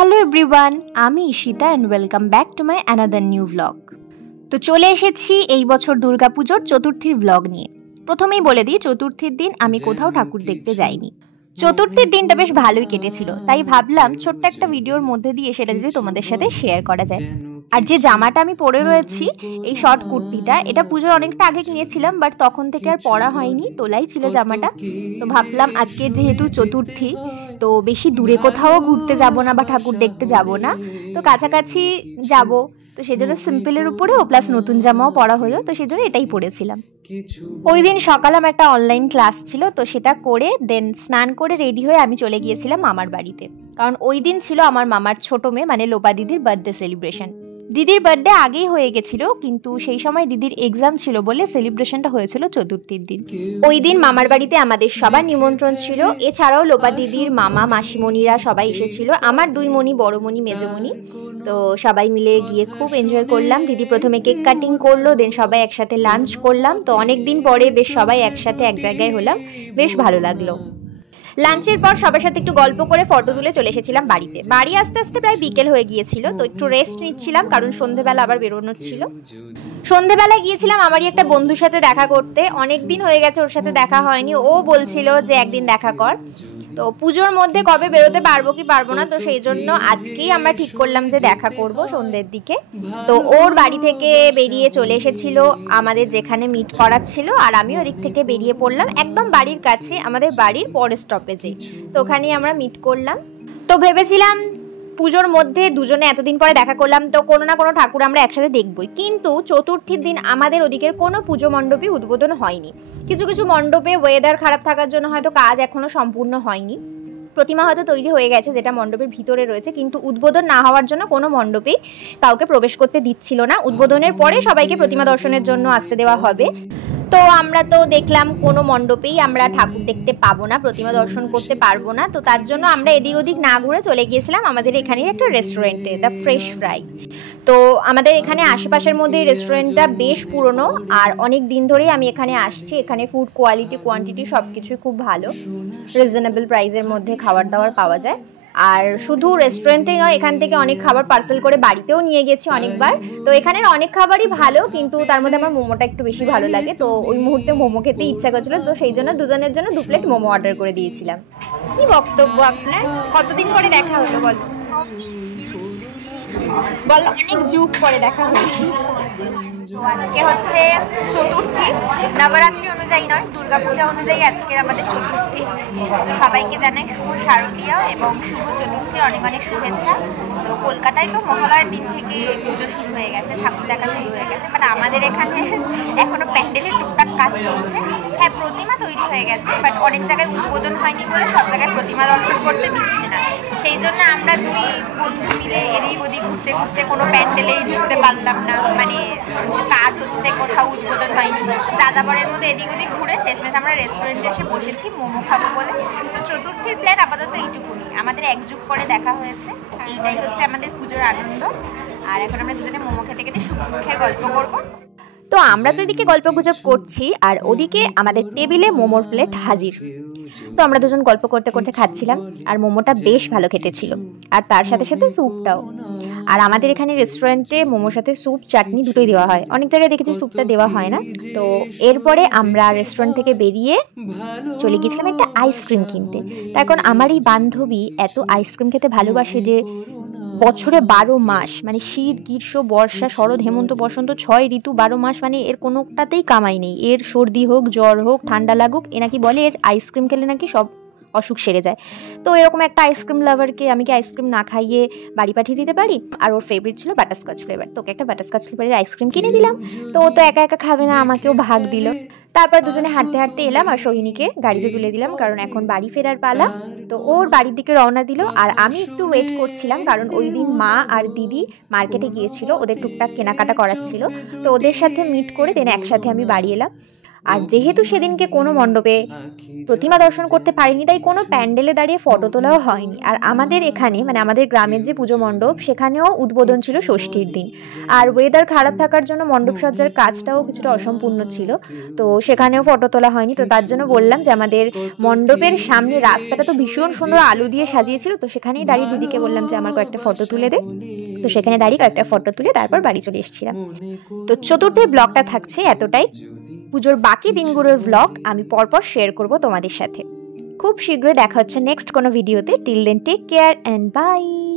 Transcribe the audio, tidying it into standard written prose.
Hello everyone, আমি Ishita and welcome back to my another new vlog. তো চলে এসেছি এই বছর দুর্গাপুজোর চতুর্থীর ভ্লগ নিয়ে। প্রথমেই বলে দিই, চতুর্থীর দিন আমি কোথাও ঠাকুর দেখতে যাইনি। চতুর্থীর দিনটা বেশ ভালোই কেটেছিল, তাই ভাবলাম ছোট্ট একটা ভিডিওর মধ্যে দিয়ে সেটা যদি তোমাদের সাথে শেয়ার করা যায়। আর যে জামাটা আমি পরে রয়েছি, এই শর্ট কুর্তিটা, এটা পুজোর অনেকটা আগে কিনেছিলাম, বাট তখন থেকে আর পরা হয়নি, তোলাই ছিল জামাটা। তো ভাবলাম আজকে যেহেতু চতুর্থী, তো বেশি দূরে কোথাও ঘুরতে যাব না বা ঠাকুর দেখতে যাব না, তো কাছাকাছি যাব। তো সেজন্য সিম্পলের উপরেও প্লাস নতুন জামাও পরা হলো, তো সেজন্য এটাই পরেছিলাম। ওই দিন সকালে আমার একটা অনলাইন ক্লাস ছিল, তো সেটা করে দেন স্নান করে রেডি হয়ে আমি চলে গিয়েছিলাম মামার বাড়িতে। কারণ ওই দিন ছিল আমার মামার ছোট মেয়ে মানে লোপা দিদির বার্থডে সেলিব্রেশন। দিদির বার্থডে আগেই হয়ে গেছিল, কিন্তু সেই সময় দিদির এক্সাম ছিল বলে সেলিব্রেশনটা হয়েছিল চতুর্থীর দিন। ওই দিন মামার বাড়িতে আমাদের সবার নিমন্ত্রণ ছিল, এছাড়াও লোপা দিদির মামা মাসিমণিরা সবাই এসেছিল, আমার দুই মণি, বড়মণি, মেজমণি। তো সবাই মিলে গিয়ে খুব এনজয় করলাম। দিদি প্রথমে কেক কাটিং করলো, দেন সবাই একসাথে লাঞ্চ করলাম। তো অনেক দিন পরে বেশ সবাই একসাথে এক জায়গায় হলাম, বেশ ভালো লাগলো। লাঞ্চের পর সবার সাথে একটু গল্প করে ফটো তুলে চলে এসেছিলাম বাড়িতে। বাড়ি আসতে আসতে প্রায় বিকেল হয়ে গিয়েছিল, তো একটু রেস্ট নিচ্ছিলাম কারণ সন্ধেবেলা আবার বেরোনোর ছিল। সন্ধেবেলায় গিয়েছিলাম আমারই একটা বন্ধুর সাথে দেখা করতে। অনেক দিন হয়ে গেছে ওর সাথে দেখা হয়নি, ও বলছিল যে একদিন দেখা কর। তো পুজোর মধ্যে কবে বেরোতে পারবো কি পারবো না, তো সেই জন্য আজকেই আমরা ঠিক করলাম যে দেখা করব সন্ধ্যের দিকে। তো ওর বাড়ি থেকে বেরিয়ে চলে এসেছিল আমাদের যেখানে মিট করার ছিল, আর আমি ওদিক থেকে বেরিয়ে পড়লাম একদম বাড়ির কাছে, আমাদের বাড়ির পরের স্টপেজে। তো ওখানেই আমরা মিট করলাম। তো ভেবেছিলাম পুজোর মধ্যে দুজনে এতদিন পরে দেখা করলাম, তো কোনো না কোনো ঠাকুর আমরা একসাথে দেখবই। কিন্তু চতুর্থীর দিন আমাদের ওদিকের কোনো পুজো মণ্ডপই উদ্বোধন হয়নি। কিছু কিছু মণ্ডপে ওয়েদার খারাপ থাকার জন্য হয়তো কাজ এখনো সম্পূর্ণ হয়নি। প্রতিমা হয়তো তৈরি হয়ে গেছে যেটা মণ্ডপের ভিতরে রয়েছে, কিন্তু উদ্বোধন না হওয়ার জন্য কোনো মণ্ডপেই কাউকে প্রবেশ করতে দিচ্ছিল না। উদ্বোধনের পরে সবাইকে প্রতিমা দর্শনের জন্য আসতে দেওয়া হবে। তো আমরা তো দেখলাম কোনো মণ্ডপেই আমরা ঠাকুর দেখতে পাবো না, প্রতিমা দর্শন করতে পারবো না। তো তার জন্য আমরা এদিক ওদিক না ঘুরে চলে গিয়েছিলাম আমাদের এখানের একটা রেস্টুরেন্টে, দ্য ফ্রেশ ফ্রাই। তো আমাদের এখানে আশেপাশের মধ্যে এই রেস্টুরেন্টটা বেশ পুরনো, আর অনেক দিন ধরেই আমি এখানে আসছি। এখানে ফুড কোয়ালিটি, কোয়ান্টিটি সব কিছুই খুব ভালো, রিজনেবল প্রাইসের মধ্যে খাবার দাবার পাওয়া যায়। আর শুধু রেস্টুরেন্টেই নয়, এখান থেকে অনেক খাবার পার্সেল করে বাড়িতেও নিয়ে গেছি অনেকবার। তো এখানের অনেক খাবারই ভালো, কিন্তু তার মধ্যে আমার মোমোটা একটু বেশি ভালো লাগে। তো ওই মুহূর্তে মোমো খেতে ইচ্ছা করছিল, তো সেই জন্য দুজনের জন্য 2 প্লেট মোমো অর্ডার করে দিয়েছিলাম। কি বক্তব্য আপনার? কতদিন পরে দেখা হলো বলো? অনেক যুগ পরে দেখা হয়েছে। তো আজকে হচ্ছে চতুর্থী, নবরাত্রি অনুযায়ী নয়, দুর্গাপূজা অনুযায়ী আজকের আমাদের চতুর্থী। তো সবাইকে জানাই শুভ শারদীয়া এবং শুভ চতুর্থীর অনেক অনেক শুভেচ্ছা। তো কলকাতায় তো মহালয়ার দিন থেকে পুজো শুরু হয়ে গেছে, ঠাকুর দেখা শুরু হয়ে গেছে, বাট আমাদের এখানে এখনো প্যান্ডেলের টুকটাক কাজ চলছে। হ্যাঁ, প্রতিমা তৈরি হয়ে গেছে, বাট অনেক জায়গায় উদ্বোধন হয়নি বলে সব জায়গায় প্রতিমা দর্শন করতে দিচ্ছে না। সেই জন্য আমরা দুই বন্ধু মিলে এদিক ওদিক ঘুরতে ঘুরতে কোনো প্যান্ডেলেই ঢুকতে পারলাম না, মানে কাজ হচ্ছে, কোথাও উদ্বোধন হয়নি। যাযাবরের মধ্যে এদিক ওদিক ঘুরে শেষমেশ আমরা রেস্টুরেন্টে এসে বসেছি মোমো খাবো বলে। তো চতুর্থীর প্ল্যান আপাতত এইটুকুনি, আমাদের এক যুগ পরে দেখা হয়েছে, এইটাই হচ্ছে আমাদের পুজোর আনন্দ। আর এখন আমরা দুজনে মোমো খেতে খেতে সুখ দুঃখের গল্প করবো। তো আমরা তো এদিকে গল্প গুজব করছি, আর ওদিকে আমাদের টেবিলে মোমোর প্লেট হাজির। তো আমরা দুজন গল্প করতে করতে খাচ্ছিলাম, আর মোমোটা বেশ ভালো খেতে ছিল, আর তার সাথে সাথে স্যুপটাও। আর আমাদের এখানে রেস্টুরেন্টে মোমোর সাথে স্যুপ, চাটনি দুটোই দেওয়া হয়, অনেক জায়গায় দেখেছি স্যুপটা দেওয়া হয় না। তো এরপরে আমরা রেস্টুরেন্ট থেকে বেরিয়ে চলে গিয়েছিলাম একটা আইসক্রিম কিনতে। তার কারণ আমার এই বান্ধবী এত আইসক্রিম খেতে ভালোবাসে যে বছরে 12 মাস, মানে শীত, গ্রীষ্ম, বর্ষা, শরৎ, হেমন্ত, বসন্ত, 6 ঋতু, 12 মাস, মানে এর কোনোটাতেই কামাই নেই। এর সর্দি হোক, জ্বর হোক, ঠান্ডা লাগুক, এ নাকি বলে এর আইসক্রিম খেলে নাকি সব অসুখ সেরে যায়। তো এরকম একটা আইসক্রিম লাভারকে আমি কি আইসক্রিম না খাইয়ে বাড়ি পাঠিয়ে দিতে পারি? আর ওর ফেভারিট ছিল বাটারস্কচ ফ্লেভার, তোকে একটা বাটারস্কচ ফ্লেভারের আইসক্রিম কিনে দিলাম। তো ও তো একা একা খাবে না, আমাকেও ভাগ দিল। তারপর দুজনে হাঁটতে হাঁটতে এলাম, আর সোহিনীকে গাড়িতে তুলে দিলাম কারণ এখন বাড়ি ফেরার পালা। তো ওর বাড়ির দিকে রওনা দিল, আর আমি একটু ওয়েট করছিলাম কারণ ওই দিন মা আর দিদি মার্কেটে গিয়েছিল, ওদের টুকটাক কেনাকাটা করাচ্ছিল। তো ওদের সাথে মিট করে দেন একসাথে আমি বাড়ি এলাম। আর যেহেতু সেদিনকে কোনো মণ্ডপে প্রতিমা দর্শন করতে পারিনি, তাই কোনো প্যান্ডেলে দাঁড়িয়ে ফটো তোলাও হয়নি। আর আমাদের এখানে মানে আমাদের গ্রামের যে পুজো মণ্ডপ সেখানেও উদ্বোধন ছিল ষষ্ঠীর দিন, আর ওয়েদার খারাপ থাকার জন্য মণ্ডপ সজ্জার কাজটাও কিছুটা অসম্পূর্ণ ছিল, তো সেখানেও ফটো তোলা হয়নি। তো তার জন্য বললাম যে আমাদের মণ্ডপের সামনে রাস্তাটা তো ভীষণ সুন্দর আলো দিয়ে সাজিয়েছিল, তো সেখানেই দাঁড়িয়ে দিদিকে বললাম যে আমার কয়েকটা ফটো তুলে দে। তো সেখানে দাঁড়িয়ে কয়েকটা ফটো তুলে তারপর বাড়ি চলে এসেছিলাম। তো চতুর্থীর ব্লগটা থাকছে এতটাই। পুজোর বাকি দিনগুলোর ব্লগ আমি পরপর শেয়ার করব তোমাদের সাথে। খুব শীঘ্রই দেখা হচ্ছে নেক্সট কোনো ভিডিওতে। Till then take care and by.